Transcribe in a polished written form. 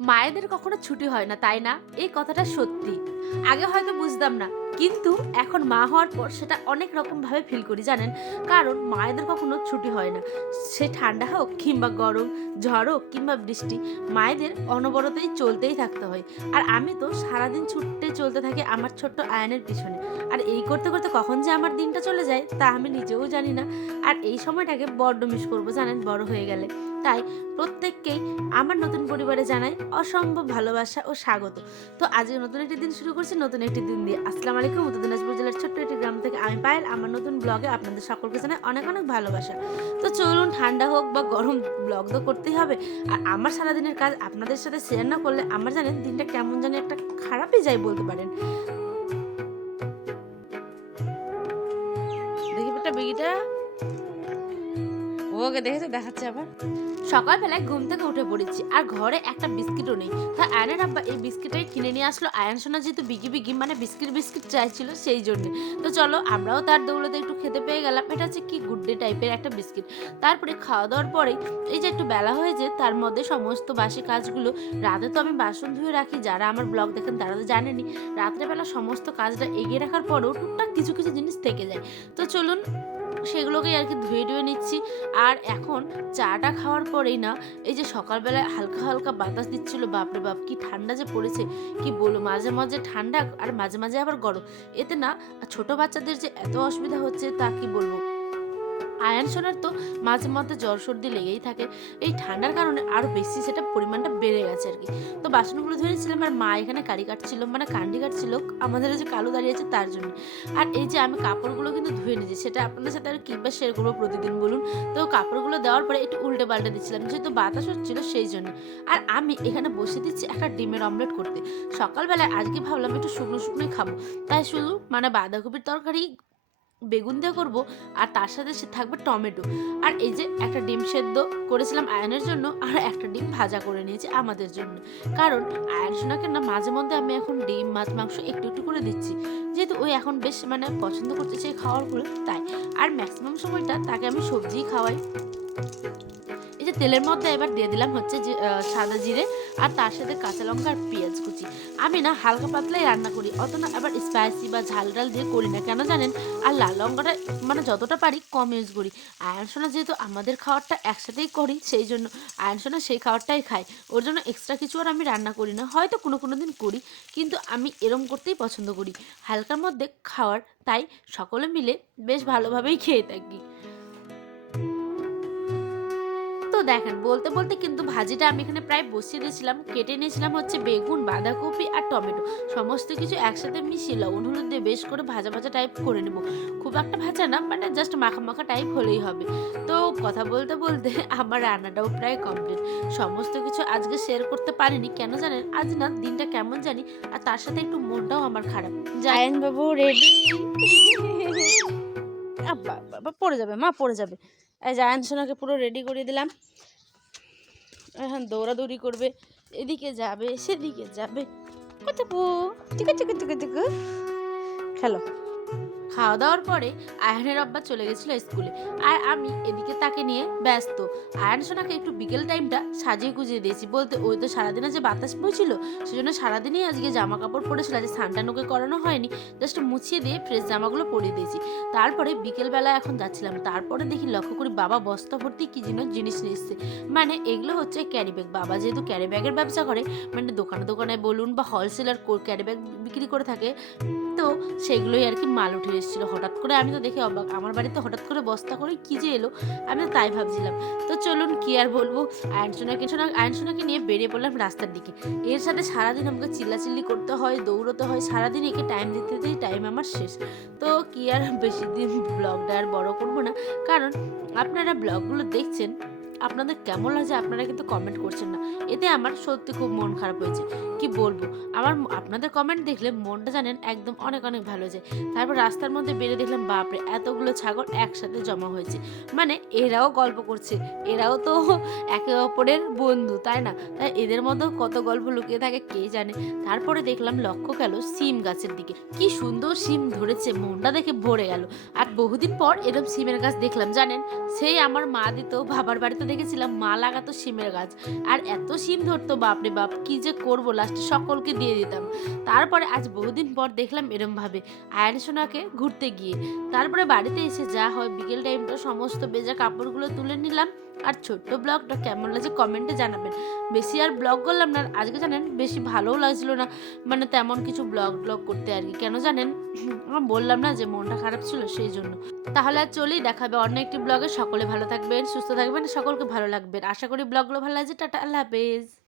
মায়েদের কখনো ছুটি হয় না, তাই না? এই কথাটা সত্যি। আগে হয়তো বুঝতাম না। কিন্তু এখন মা হওয়ার পর সেটা অনেক রকমভাবে ফিল করি, জানেন? কারণ মায়েদের কখনো ছুটি হয় না। সে ঠান্ডা হোক কিংবা গরম, ঝড় হোক কিংবা বৃষ্টি, মায়েদের অনবরতই চলতেই থাকতে হয়। আর আমি তো সারাদিন ছুটতে চলতে থাকি আমার ছোট্ট আয়ানের পিছনে। আর এই করতে, করতে কখন যে আমার দিনটা চলে যায় তা আমি নিজেও জানি না। আর এই সময়টাকে বড্ড মিস করব, জানেন, বড় হয়ে গেলে। তাই প্রত্যেককেই আমার নতুন পরিবারে জানাই অসম্ভব ভালোবাসা ও স্বাগত। তো আজকে নতুন একটি দিন শুরু করছি, নতুন একটি দিন দিয়ে। আসসালামু আলাইকুম। উত্তর দিনাজপুর জেলার ছোট্ট একটি গ্রাম থেকে আমি পায়েল। আমার নতুন ব্লগে আপনাদের সকলকে জানাই অনেক অনেক ভালোবাসা। তো চলুন, ঠান্ডা হোক বা গরম, ব্লগ তো করতেই হবে। আর আমার সারাদিনের কাজ আপনাদের সাথে শেয়ার না করলে আমার, জানেন, দিনটা কেমন জানি একটা খারাপই যায় বলতে পারেন। দেখি বেটা বেগিটা, ওকে দেখেছে, দেখাচ্ছে আবার। সকালবেলায় ঘুম থেকে উঠে পড়েছি আর ঘরে একটা বিস্কিটও নেই। তা আয়নের আব্বা এই বিস্কিটটাই কিনে নিয়ে আসলো। আয়ন সোনা যেহেতু বিগি বিগি মানে বিস্কিট বিস্কিট চাইছিল সেই জন্য। তো চলো, আমরাও তার দৌলতে একটু খেতে পেয়ে গেলাম। এটা হচ্ছে কি গুড ডে টাইপের একটা বিস্কিট। তারপরে খাওয়া দাওয়ার পরেই এই যে একটু বেলা হয়েছে, তার মধ্যে সমস্ত বাসি কাজগুলো, রাতে তো আমি বাসন ধুয়ে রাখি, যারা আমার ব্লগ দেখেন তারা তো জানেনি। রাত্রেবেলা সমস্ত কাজটা এগিয়ে রাখার পরেও টুকটাক কিছু কিছু জিনিস থেকে যায়। তো চলুন, সেগুলোকেই আর কি ধুয়ে ধুয়ে নিচ্ছি। আর এখন চাটা খাওয়ার পরেই না, এই যে সকালবেলায় হালকা হালকা বাতাস দিচ্ছিল, বাপরে বাপ কি ঠান্ডা যে পড়েছে, কি বলবো। মাঝে মাঝে ঠান্ডা আর মাঝে মাঝে আবার গরম। এতে না ছোট বাচ্চাদের যে এত অসুবিধা হচ্ছে তা কি বলবো। আয়ান সোনার তো মাঝে মধ্যে জ্বর সর্দি লেগেই থাকে। এই ঠান্ডার কারণে আরো বেশি সেটা পরিমাণটা বেড়ে গেছে আর কি। তো বাসনগুলো ধুয়েছিলাম আর মা এখানে কারি কাটছিল, মানে কান্ডি কাটছিল আমাদের যে কালো দাঁড়িয়েছে তার জন্য। আর এই যে আমি কাপড়গুলো কিন্তু ধুয়ে নিয়েছি, সেটা আপনাদের সাথে আর কিংবা শেয়ার করবো প্রতিদিন বলুন। তো কাপড়গুলো দেওয়ার পরে একটু উল্টে পাল্টে দিচ্ছিলাম যেহেতু বাতাস হচ্ছিল সেই জন্য। আর আমি এখানে বসে দিচ্ছি একটা ডিমের অমলেট করতে। সকালবেলায় আজকে ভাবলাম একটু শুকনো শুকনোই খাবো, তাই শুধু মানে বাঁধাকপির তরকারি বেগুন দিয়ে করবো, আর তার সাথে সে থাকবে টমেটো। আর এই যে একটা ডিম সেদ্ধ করেছিলাম আয়নের জন্য, আর একটা ডিম ভাজা করে নিয়েছি আমাদের জন্য। কারণ আয়ন সোনাকে না মাঝে মধ্যে আমি এখন ডিম মাছ মাংস একটু একটু করে দিচ্ছি, যেহেতু ওই এখন বেশ মানে পছন্দ করতেছে এই খাবারগুলো, তাই। আর ম্যাক্সিমাম সময়টা তাকে আমি সবজিই খাওয়াই। এই যে তেলের মধ্যে এবার দিয়ে দিলাম হচ্ছে যে সাদা জিরে, আর তার সাথে কাঁচা লঙ্কা আর পেঁয়াজ কুচি। আমি না হালকা পাতলাই রান্না করি, অত না আবার স্পাইসি বা ঝাল ডাল দিয়ে করি না, কেন জানেন? আর লাল লঙ্কাটা মানে যতটা পারি কম ইউজ করি। আয়ন সোনা যেহেতু আমাদের খাবারটা একসাথেই করি, সেই জন্য আয়ন সোনা সেই খাবারটাই খায়। ওর জন্য এক্সট্রা কিছু আর আমি রান্না করি না, হয়তো কোনো কোনো দিন করি, কিন্তু আমি এরম করতেই পছন্দ করি, হালকার মধ্যে খাওয়ার। তাই সকলে মিলে বেশ ভালোভাবেই খেয়ে থাকি। তো দেখেন, বলতে বলতে কিন্তু ভাজিটা আমি এখানে প্রায় বসিয়ে দিয়েছিলাম। কেটে নিয়েছিলাম হচ্ছে বেগুন, বাঁধাকপি আর টমেটো, সমস্ত কিছু একসাথে মিশিয়ে লবণ হলুদ দিয়ে বেশ করে ভাজা ভাজা টাইপ করে নেব। খুব একটা ভাজা না, মানে জাস্ট মাখা মাখা টাইপ হলেই হবে। তো কথা বলতে বলতে আমার রান্নাটাও প্রায় কমপ্লিট। সমস্ত কিছু আজকে শেয়ার করতে পারিনি, কেন জানেন? আজ না দিনটা কেমন জানি, আর তার সাথে একটু মনটাও আমার খারাপ। আয়ন বাবু রেডি। বাবা পড়ে যাবে, মা পড়ে যাবে। এই যে আয়ন সোনাকে পুরো রেডি করে দিলাম, এখন দৌড়াদৌড়ি করবে, এদিকে যাবে সেদিকে যাবে, কত টিকু টিকু টিকু টিকু খেলো। খাওয়া দাওয়ার পরে আয়নের আব্বা চলে গেছিল স্কুলে, আর আমি এদিকে তাকে নিয়ে ব্যস্ত। আয়ন সোনাকে একটু বিকেল টাইমটা সাজিয়ে গুজিয়ে দিয়েছি, বলতে ওই তো সারাদিনে যে বাতাস বইছিল সেজন্য সারাদিনই আজকে জামা কাপড় পরেছিল, আজ স্নানটানুকে করানো হয়নি, জাস্ট মুছিয়ে দিয়ে ফ্রেশ জামাগুলো পরিয়ে দিয়েছি। তারপরে বিকেলবেলা এখন যাচ্ছিলাম, তারপরে দেখি লক্ষ্য করি বাবা বস্তা ভর্তি কি জিনিস নিয়ে এসছে। মানে এগুলো হচ্ছে ক্যারি ব্যাগ। বাবা যেহেতু ক্যারি ব্যাগের ব্যবসা করে, মানে দোকানে দোকানে বলুন বা হোলসেলার ক্যারি ব্যাগ বিক্রি করে থাকে, তো সেগুলোই আর কি মাল উঠে এসেছিলো হঠাৎ করে। আমি তো দেখে অবাক, আমার বাড়িতে হঠাৎ করে বস্তা করে কি যে এলো, আমি তো তাই ভাবছিলাম। তো চলুন, কি আর বলবো, আয়নসোনাকে নিয়ে বেরিয়ে পড়লাম রাস্তার দিকে। এর সাথে সারাদিন আমাকে চিল্লাচিল্লি করতে হয়, দৌড়তে হয়, সারাদিন একে টাইম দিতে দিতেই টাইম আমার শেষ। তো কি আর বেশি দিন ব্লগটা আর বড় করবো না, কারণ আপনারা ব্লগগুলো দেখছেন, আপনাদের কেমন লাগছে আপনারা কিন্তু কমেন্ট করছেন না, এতে আমার সত্যি খুব মন খারাপ হয়েছে। কি বলবো, আমার আপনাদের কমেন্ট দেখলে মনটা জানেন একদম অনেক অনেক ভালো যায়। তারপর রাস্তার মধ্যে বেরিয়ে দেখলাম, বাপরে এতগুলো ছাগল একসাথে জমা হয়েছে, মানে এরাও গল্প করছে, এরাও তো একে অপরের বন্ধু, তাই না? তাই এদের মধ্যেও কত গল্প লুকিয়ে থাকে কে জানে। তারপরে দেখলাম, লক্ষ্য গেল সিম গাছের দিকে, কি সুন্দর সিম ধরেছে, মনটা দেখে ভরে গেল। আর বহুদিন পর এরকম সিমের গাছ দেখলাম, জানেন? সেই আমার মা দিত বাবার বাড়িতে দেখেছিলাম মা লাগাতো সিমের গাছ, আর এত সিম ধরতো বাপরে বাপ, কি যে করবো, লাস্টে সকলকে দিয়ে দিতাম। তারপরে আজ বহুদিন পর দেখলাম এরমভাবে আয়ন সোনাকে ঘুরতে গিয়ে। তারপরে বাড়িতে এসে যা হয়, বিকেল টাইমটা সমস্ত ভেজা কাপড়গুলো তুলে নিলাম। আর ছোট্ট ব্লগটা কেমন লাগছে কমেন্টে জানাবেন। বেশি আর ব্লগ করলাম না আজকে, জানেন বেশি ভালোও লাগছিল না, মানে তেমন কিছু ব্লগ করতে আর কি। কেন জানেন, আমার বললাম না যে মনটা খারাপ ছিল, সেই জন্য। তাহলে আর চলেই দেখাবে অন্য একটি ব্লগে। সকলে ভালো থাকবেন, সুস্থ থাকবেন, সকলকে ভালো লাগবে। আশা করি ব্লগগুলো ভালো লাগছে। টাটা, আল্লাহ হাফেজ।